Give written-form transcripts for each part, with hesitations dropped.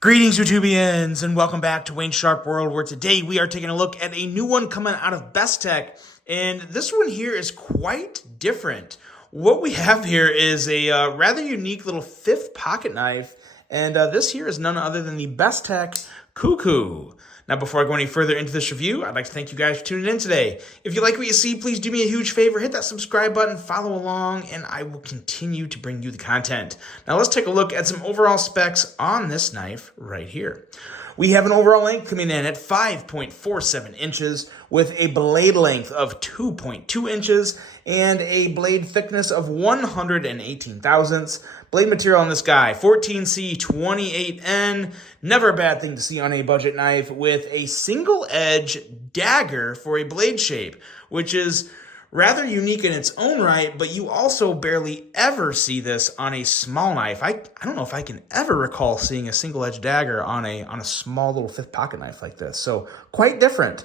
Greetings, YouTubians, and welcome back to Wayne Sharp World, where today we are taking a look at a new one coming out of Best Tech, and this one here is quite different. What we have here is a rather unique little fifth pocket knife, and this here is none other than the Best Tech Cuckoo. Now, before I go any further into this review, I'd like to thank you guys for tuning in today. If you like what you see, please do me a huge favor, hit that subscribe button, follow along, and I will continue to bring you the content. Now, let's take a look at some overall specs on this knife right here. We have an overall length coming in at 5.47 inches with a blade length of 2.2 inches and a blade thickness of 118 thousandths. Blade material on this guy, 14C28N. Never a bad thing to see on a budget knife, with a single edge dagger for a blade shape, which is rather unique in its own right, but you also barely ever see this on a small knife. I don't know if I can ever recall seeing a single edge dagger on a small little fifth pocket knife like this. So quite different.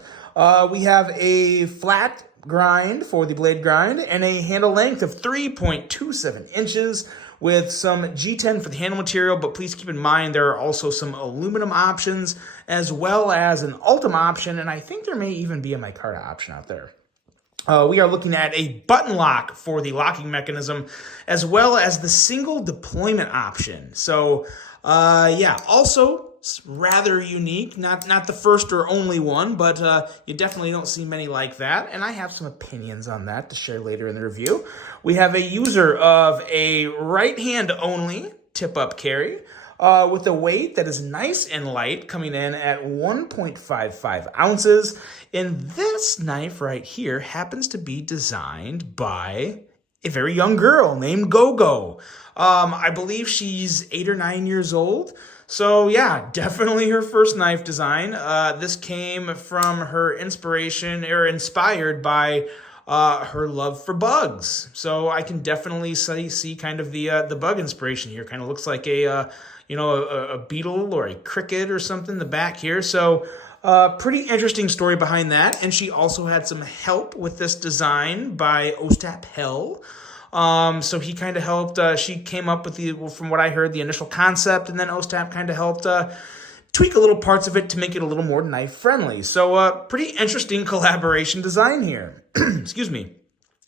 We have a flat grind for the blade grind and a handle length of 3.27 inches with some G10 for the handle material, but please keep in mind there are also some aluminum options as well as an Ultima option, and I think there may even be a micarta option out there. We are looking at a button lock for the locking mechanism, as well as the single deployment option. So, yeah, also rather unique. Not the first or only one, but you definitely don't see many like that. And I have some opinions on that to share later in the review. We have a user of a right hand only tip-up carry, with a weight that is nice and light, coming in at 1.55 ounces. And this knife right here happens to be designed by a very young girl named Gogo. I believe she's 8 or 9 years old. So yeah, definitely her first knife design. This came from her inspiration, or inspired by her love for bugs. So I can definitely see kind of the bug inspiration here. Kind of looks like a beetle or a cricket or something in the back here. So pretty interesting story behind that. And she also had some help with this design by Ostap Hell. So he kind of helped, she came up with from what I heard, the initial concept, and then Ostap kind of helped tweak a little parts of it to make it a little more knife friendly. So pretty interesting collaboration design here. Excuse me.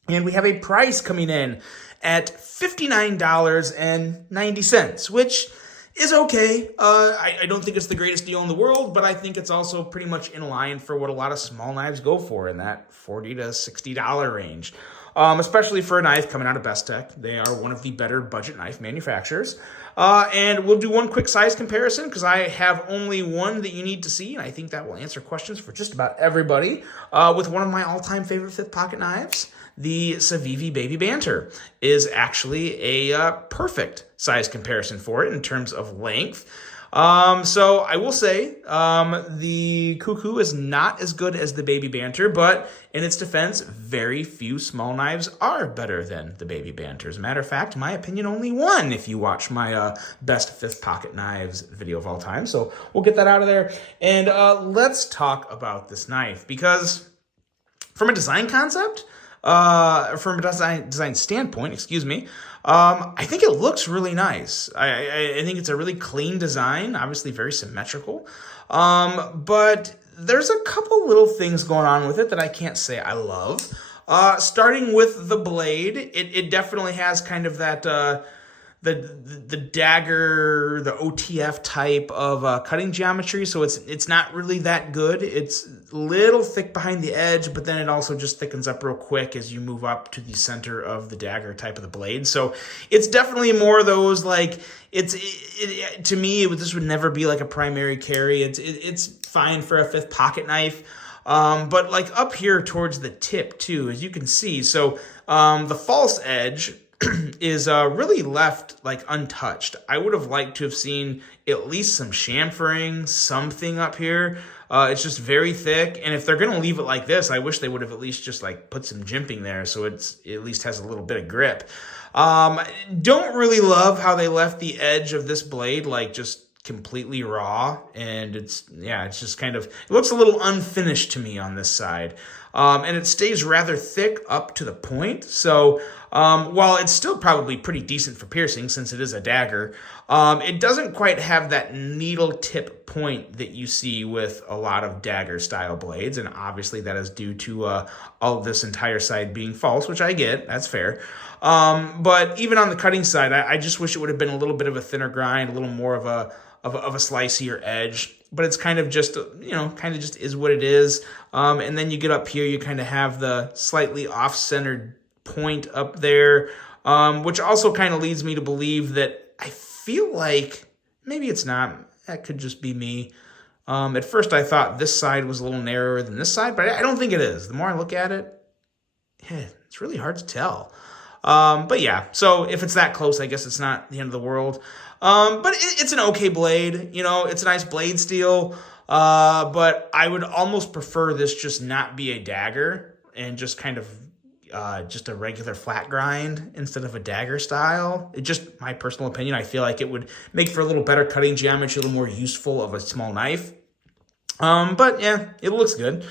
And we have a price coming in at $59.90, which is okay. I don't think it's the greatest deal in the world, but I think it's also pretty much in line for what a lot of small knives go for, in that $40 to $60 range. Especially for a knife coming out of Best Tech. They are one of the better budget knife manufacturers. And we'll do one quick size comparison because I have only one that you need to see, and I think that will answer questions for just about everybody. With one of my all-time favorite fifth pocket knives, the Civivi Baby Banter is actually a perfect size comparison for it in terms of length. So I will say, the Cuckoo is not as good as the Baby Banter, but in its defense, very few small knives are better than the Baby Banter. As a matter of fact, in my opinion, only one if you watch my, best fifth pocket knives video of all time. So we'll get that out of there. And, let's talk about this knife, because from a design concept, from a design standpoint, excuse me, I think it looks really nice. I think it's a really clean design, obviously very symmetrical. But there's a couple little things going on with it that I can't say I love. Starting with the blade, it definitely has kind of that the dagger, the OTF type of cutting geometry, so it's not really that good. It's a little thick behind the edge, but then it also just thickens up real quick as you move up to the center of the dagger type of the blade. So it's definitely more of those, like, to me, this would never be like a primary carry. It's fine for a fifth pocket knife. But like up here towards the tip too, as you can see, so the false edge is really left like untouched. I would have liked to have seen at least some chamfering, something up here. It's just very thick, and if they're gonna leave it like this, I wish they would have at least just like put some jimping there so it at least has a little bit of grip. Don't really love how they left the edge of this blade like just completely raw, and it's just kind of, it looks a little unfinished to me on this side. And it stays rather thick up to the point, so while it's still probably pretty decent for piercing since it is a dagger, it doesn't quite have that needle tip point that you see with a lot of dagger style blades, and obviously that is due to all of this entire side being false, which I get, that's fair. But even on the cutting side, I just wish it would have been a little bit of a thinner grind, a little more of a slicier edge. But it's kind of just, kind of just is what it is. And then you get up here, you kind of have the slightly off-centered point up there, which also kind of leads me to believe that I feel like, maybe it's not, that could just be me. At first I thought this side was a little narrower than this side, but I don't think it is. The more I look at it, it's really hard to tell. But yeah, so if it's that close, I guess it's not the end of the world. But it's an okay blade, it's a nice blade steel. But I would almost prefer this just not be a dagger and just kind of, just a regular flat grind instead of a dagger style. It's just my personal opinion. I feel like it would make for a little better cutting geometry, a little more useful of a small knife. But yeah, it looks good.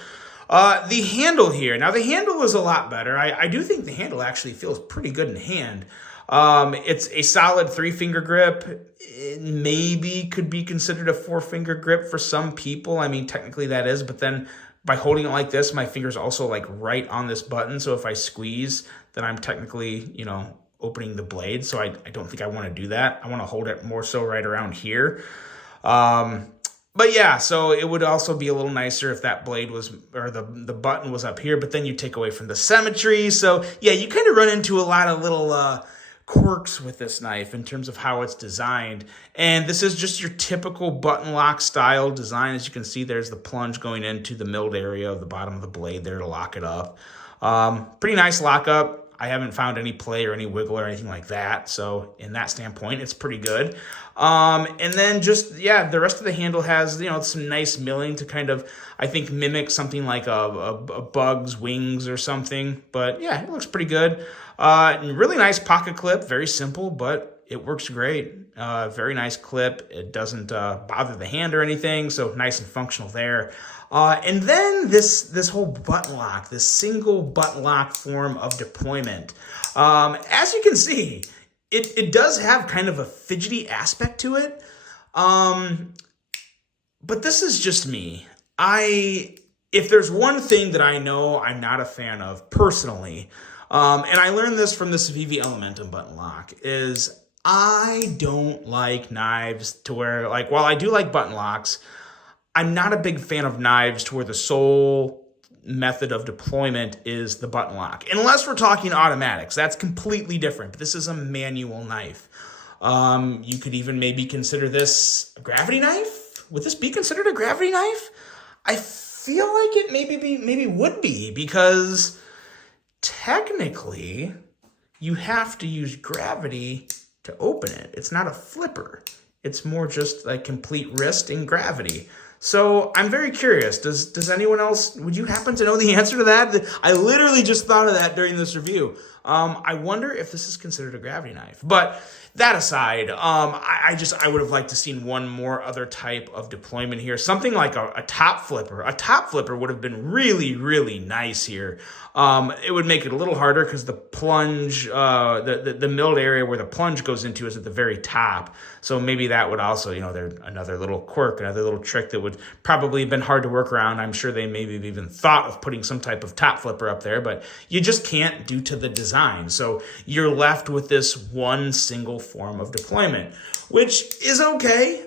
The handle here. Now, the handle is a lot better. I do think the handle actually feels pretty good in hand. It's a solid 3-finger grip. It maybe could be considered a 4-finger grip for some people. I mean, technically that is, but then by holding it like this, my finger's also like right on this button. So if I squeeze, then I'm technically, opening the blade. So I don't think I want to do that. I want to hold it more so right around here. But yeah, so it would also be a little nicer if that blade was, or the button was up here, but then you take away from the symmetry. So yeah, you kind of run into a lot of little quirks with this knife in terms of how it's designed. And this is just your typical button lock style design. As you can see, there's the plunge going into the milled area of the bottom of the blade there to lock it up. Pretty nice lockup. I haven't found any play or any wiggle or anything like that. So in that standpoint, it's pretty good. And then just, yeah, the rest of the handle has, some nice milling to kind of, I think, mimic something like a bug's wings or something. But yeah, it looks pretty good. And really nice pocket clip, very simple, but it works great. Very nice clip. It doesn't bother the hand or anything, so nice and functional there. And then this whole button lock, this single button lock form of deployment. As you can see, it does have kind of a fidgety aspect to it. But this is just me. If there's one thing that I know I'm not a fan of personally, and I learned this from the Civivi Elementum button lock, is I don't like knives to where, like, while I do like button locks, I'm not a big fan of knives to where the sole method of deployment is the button lock. Unless we're talking automatics, that's completely different. But this is a manual knife. You could even maybe consider this a gravity knife. Would this be considered a gravity knife? I feel like it maybe would be, because technically you have to use gravity to open it. It's not a flipper. It's more just like complete wrist in gravity. So I'm very curious. Does anyone else, would you happen to know the answer to that? I literally just thought of that during this review. I wonder if this is considered a gravity knife. But that aside, I would have liked to seen one more other type of deployment here. Something like a top flipper. A top flipper would have been really, really nice here. It would make it a little harder because the plunge, the milled area where the plunge goes into is at the very top. So maybe that would also, there's another little quirk, another little trick that would probably have been hard to work around. I'm sure they maybe have even thought of putting some type of top flipper up there, but you just can't due to the design. So you're left with this one single form of deployment, which is okay.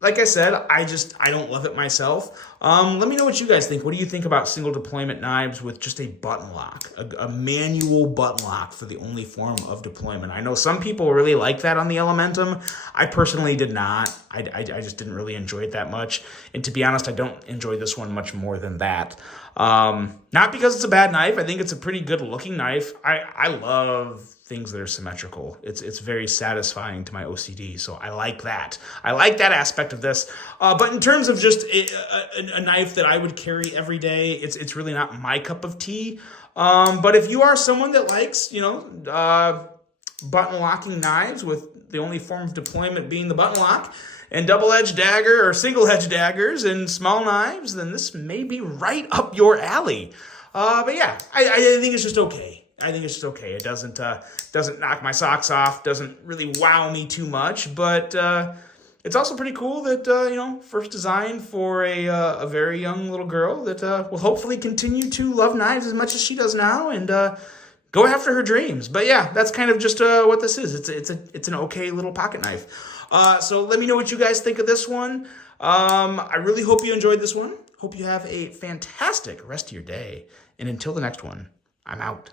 Like I said, I don't love it myself. Let me know what you guys think. What do you think about single deployment knives with just a button lock, a manual button lock for the only form of deployment? I know some people really like that on the Elementum. I personally did not. I just didn't really enjoy it that much. And to be honest, I don't enjoy this one much more than that. Not because it's a bad knife. I think it's a pretty good looking knife. I love things that are symmetrical. It's very satisfying to my OCD, so I like that. I like that aspect of this. But in terms of just a knife that I would carry every day, it's really not my cup of tea. But if you are someone that likes, button locking knives with the only form of deployment being the button lock, and double-edged dagger or single-edged daggers and small knives, then this may be right up your alley. But yeah, I think it's just okay. I think it's just okay. It doesn't knock my socks off, doesn't really wow me too much, but it's also pretty cool that, first designed for a very young little girl that will hopefully continue to love knives as much as she does now and go after her dreams. But yeah, that's kind of just what this is. It's an okay little pocket knife. So let me know what you guys think of this one. I really hope you enjoyed this one. Hope you have a fantastic rest of your day. And until the next one, I'm out.